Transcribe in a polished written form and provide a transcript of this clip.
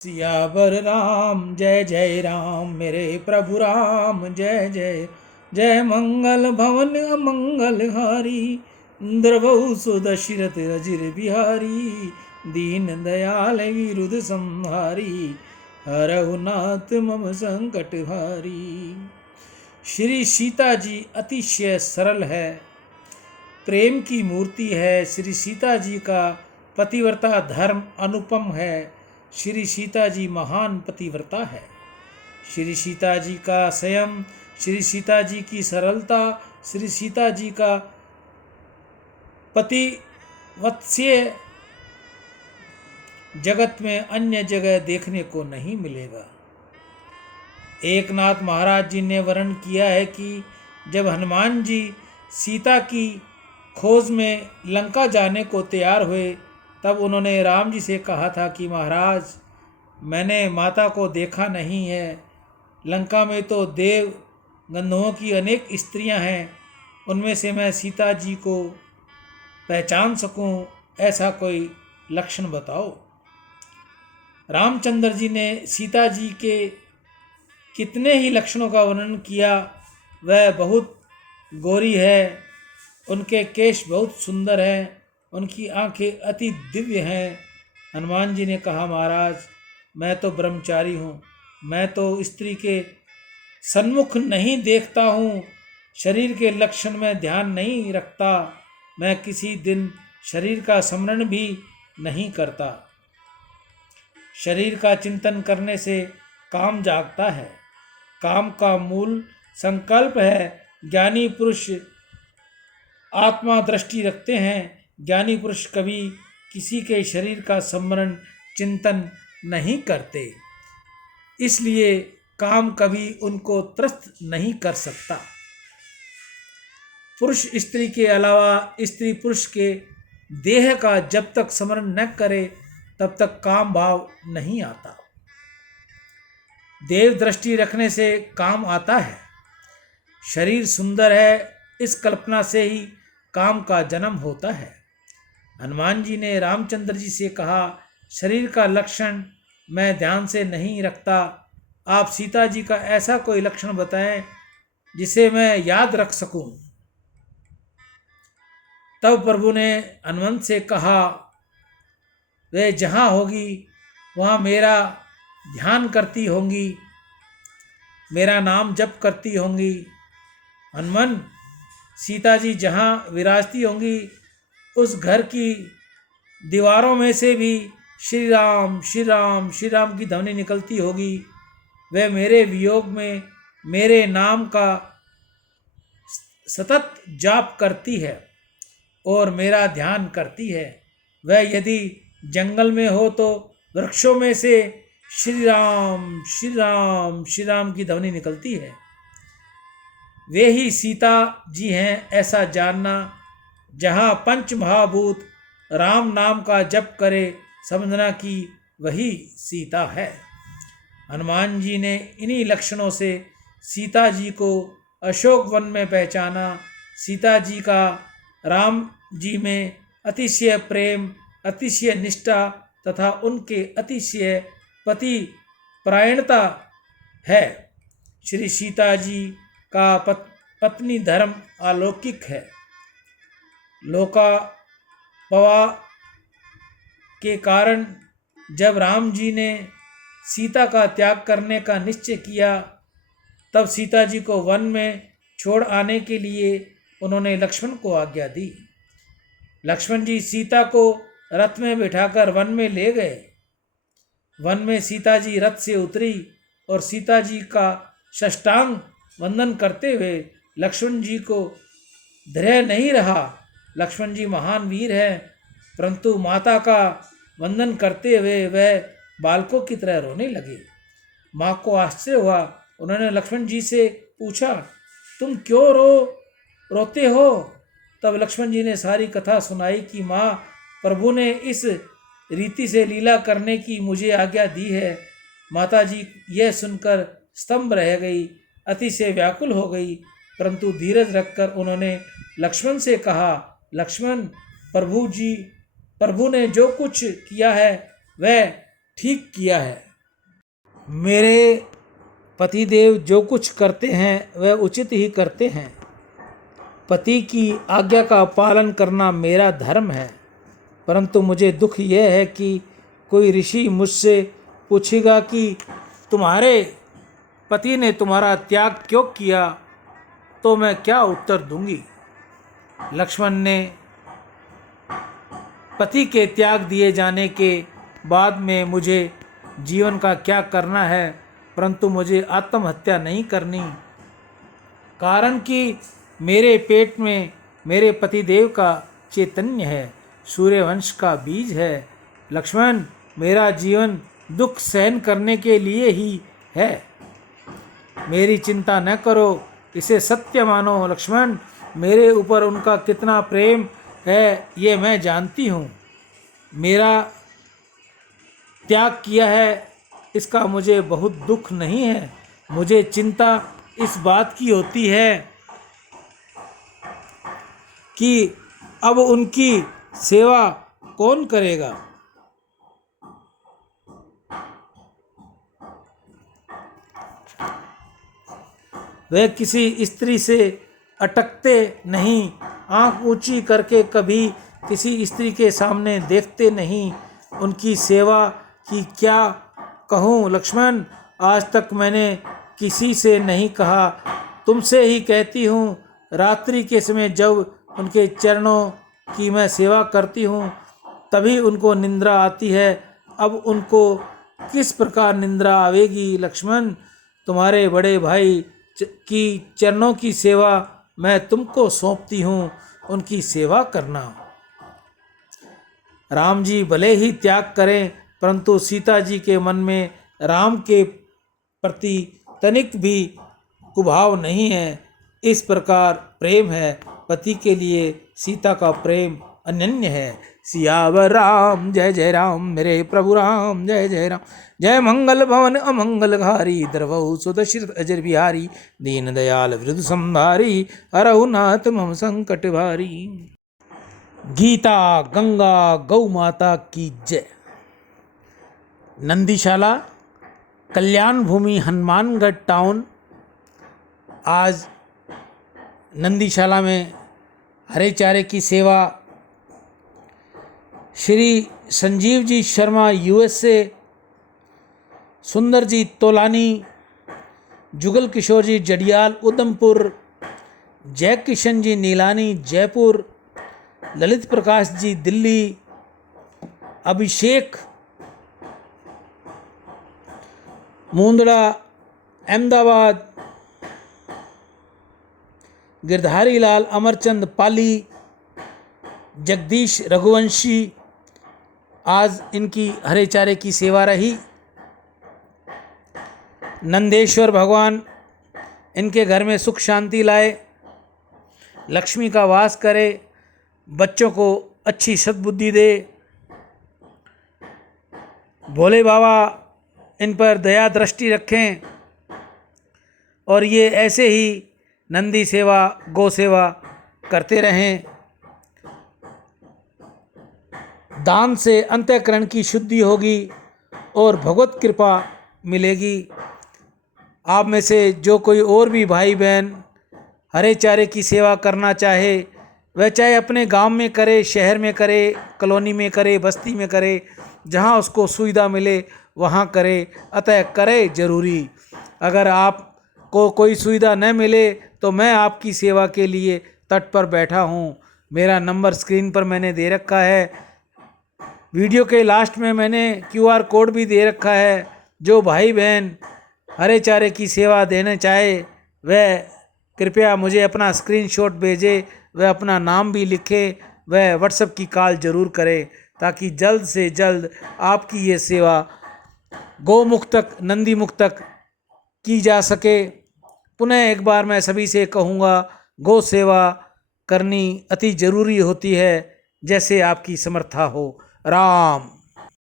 सियावर राम जय जय राम, मेरे प्रभु राम जय जय जय। मंगल भवन अमंगल हारी, द्रवहु सुदशरथ अजिर बिहारी। दीन दयाल विरुद्ध संहारी, हरहु नाथ मम संकट हारी। श्री सीता जी अतिशय सरल है, प्रेम की मूर्ति है। श्री सीता जी का पतिव्रता धर्म अनुपम है। श्री सीता जी महान पतिव्रता है। श्री सीता जी का संयम, श्री सीता जी की सरलता, श्री सीता जी का पतिवत्स्य जगत में अन्य जगह देखने को नहीं मिलेगा। एकनाथ महाराज जी ने वर्णन किया है कि जब हनुमान जी सीता की खोज में लंका जाने को तैयार हुए, तब उन्होंने राम जी से कहा था कि महाराज, मैंने माता को देखा नहीं है। लंका में तो देव गंधर्वों की अनेक स्त्रियां हैं, उनमें से मैं सीता जी को पहचान सकूं, ऐसा कोई लक्षण बताओ। रामचंद्र जी ने सीता जी के कितने ही लक्षणों का वर्णन किया। वह बहुत गोरी है, उनके केश बहुत सुंदर हैं, उनकी आंखें अति दिव्य हैं। हनुमान जी ने कहा, महाराज, मैं तो ब्रह्मचारी हूँ, मैं तो स्त्री के सन्मुख नहीं देखता हूँ, शरीर के लक्षण में ध्यान नहीं रखता, मैं किसी दिन शरीर का स्मरण भी नहीं करता। शरीर का चिंतन करने से काम जागता है, काम का मूल संकल्प है। ज्ञानी पुरुष आत्मा दृष्टि रखते हैं। ज्ञानी पुरुष कभी किसी के शरीर का स्मरण चिंतन नहीं करते, इसलिए काम कभी उनको त्रस्त नहीं कर सकता। पुरुष स्त्री के अलावा स्त्री पुरुष के देह का जब तक स्मरण न करे, तब तक काम भाव नहीं आता। देव दृष्टि रखने से काम आता है। शरीर सुंदर है, इस कल्पना से ही काम का जन्म होता है। हनुमान जी ने रामचंद्र जी से कहा, शरीर का लक्षण मैं ध्यान से नहीं रखता, आप सीता जी का ऐसा कोई लक्षण बताएं जिसे मैं याद रख सकूं। तब प्रभु ने हनुमंत से कहा, वे जहाँ होगी वहाँ मेरा ध्यान करती होंगी, मेरा नाम जप करती होंगी। हनुमान, सीता जी जहाँ विराजती होंगी, उस घर की दीवारों में से भी श्री राम श्री राम श्री राम की ध्वनि निकलती होगी। वह मेरे वियोग में मेरे नाम का सतत जाप करती है और मेरा ध्यान करती है। वह यदि जंगल में हो तो वृक्षों में से श्री राम श्री राम श्री राम की ध्वनि निकलती है। वे ही सीता जी हैं, ऐसा जानना। जहाँ पंच महाभूत राम नाम का जप करे, समझना कि वही सीता है। हनुमान जी ने इन्हीं लक्षणों से सीता जी को अशोक वन में पहचाना। सीता जी का राम जी में अतिशय प्रेम, अतिशय निष्ठा तथा उनके अतिशय पति परायणता है। श्री सीता जी का पत्नी धर्म अलौकिक है। लोकापवा के कारण जब राम जी ने सीता का त्याग करने का निश्चय किया, तब सीता जी को वन में छोड़ आने के लिए उन्होंने लक्ष्मण को आज्ञा दी। लक्ष्मण जी सीता को रथ में बिठाकर वन में ले गए। वन में सीता जी रथ से उतरी और सीता जी का साष्टांग वंदन करते हुए लक्ष्मण जी को धैर्य नहीं रहा। लक्ष्मण जी महान वीर हैं, परंतु माता का वंदन करते हुए वह बालकों की तरह रोने लगे। माँ को आश्चर्य हुआ। उन्होंने लक्ष्मण जी से पूछा, तुम क्यों रोते हो? तब लक्ष्मण जी ने सारी कथा सुनाई कि माँ, प्रभु ने इस रीति से लीला करने की मुझे आज्ञा दी है। माता जी यह सुनकर स्तंभ रह गई, अतिशय व्याकुल हो गई, परंतु धीरज रखकर उन्होंने लक्ष्मण से कहा, लक्ष्मण, प्रभु ने जो कुछ किया है वह ठीक किया है। मेरे पतिदेव जो कुछ करते हैं वह उचित ही करते हैं। पति की आज्ञा का पालन करना मेरा धर्म है। परंतु मुझे दुख यह है कि कोई ऋषि मुझसे पूछेगा कि तुम्हारे पति ने तुम्हारा त्याग क्यों किया, तो मैं क्या उत्तर दूंगी। लक्ष्मण ने पति के त्याग दिए जाने के बाद में मुझे जीवन का क्या करना है, परंतु मुझे आत्महत्या नहीं करनी, कारण कि मेरे पेट में मेरे पतिदेव का चैतन्य है, सूर्यवंश का बीज है। लक्ष्मण, मेरा जीवन दुख सहन करने के लिए ही है। मेरी चिंता न करो, इसे सत्य मानो। लक्ष्मण, मेरे ऊपर उनका कितना प्रेम है ये मैं जानती हूँ। मेरा त्याग किया है इसका मुझे बहुत दुख नहीं है। मुझे चिंता इस बात की होती है कि अब उनकी सेवा कौन करेगा। वह किसी स्त्री से अटकते नहीं, आंख ऊंची करके कभी किसी स्त्री के सामने देखते नहीं। उनकी सेवा की क्या कहूँ लक्ष्मण, आज तक मैंने किसी से नहीं कहा, तुमसे ही कहती हूँ। रात्रि के समय जब उनके चरणों की मैं सेवा करती हूँ तभी उनको निंद्रा आती है। अब उनको किस प्रकार निंद्रा आवेगी। लक्ष्मण, तुम्हारे बड़े भाई की चरणों की सेवा मैं तुमको सौंपती हूँ, उनकी सेवा करना। राम जी भले ही त्याग करें, परंतु सीता जी के मन में राम के प्रति तनिक भी कुभाव नहीं है। इस प्रकार प्रेम है। पति के लिए सीता का प्रेम अनन्य है। सियावर राम जय जय राम, मेरे प्रभु राम जय जय राम। जय मंगल भवन अमंगल घारी, द्रवहु सुदशरथ अजर बिहारी। दीन दयाल वृद्ध संधारी, हरहु नाथ मम संकट भारी। गीता गंगा गौ माता की जय। नंदीशाला कल्याण भूमि हनुमानगढ़ टाउन। आज नंदीशाला में हरे चारे की सेवा श्री संजीव जी शर्मा USA, सुंदर जी तोलानी, जुगल किशोर जी जडियाल उधमपुर, जय किशन जी नीलानी जयपुर, ललित प्रकाश जी दिल्ली, अभिषेक मुंदड़ा अहमदाबाद, गिरधारी लाल अमरचंद पाली, जगदीश रघुवंशी, आज इनकी हरे चारे की सेवा रही। नंदेश्वर भगवान इनके घर में सुख शांति लाए, लक्ष्मी का वास करे, बच्चों को अच्छी सद्बुद्धि दे। भोले बाबा इन पर दया दृष्टि रखें और ये ऐसे ही नंदी सेवा गौ सेवा करते रहें। दान से अंतःकरण की शुद्धि होगी और भगवत कृपा मिलेगी। आप में से जो कोई और भी भाई बहन हरे चारे की सेवा करना चाहे, वह चाहे अपने गांव में करे, शहर में करे, कॉलोनी में करे, बस्ती में करे, जहां उसको सुविधा मिले वहां करे, अतः करे जरूरी। अगर आपको कोई सुविधा न मिले तो मैं आपकी सेवा के लिए तट पर बैठा हूं। मेरा नंबर स्क्रीन पर मैंने दे रखा है। वीडियो के लास्ट में मैंने QR कोड भी दे रखा है। जो भाई बहन हरे चारे की सेवा देना चाहे वह कृपया मुझे अपना स्क्रीनशॉट भेजे, वह अपना नाम भी लिखे, वह व्हाट्सएप की कॉल ज़रूर करे, ताकि जल्द से जल्द आपकी ये सेवा गौमुख तक, नंदी मुख तक की जा सके। पुनः एक बार मैं सभी से कहूँगा, गौ सेवा करनी अति जरूरी होती है, जैसे आपकी समर्था हो। राम।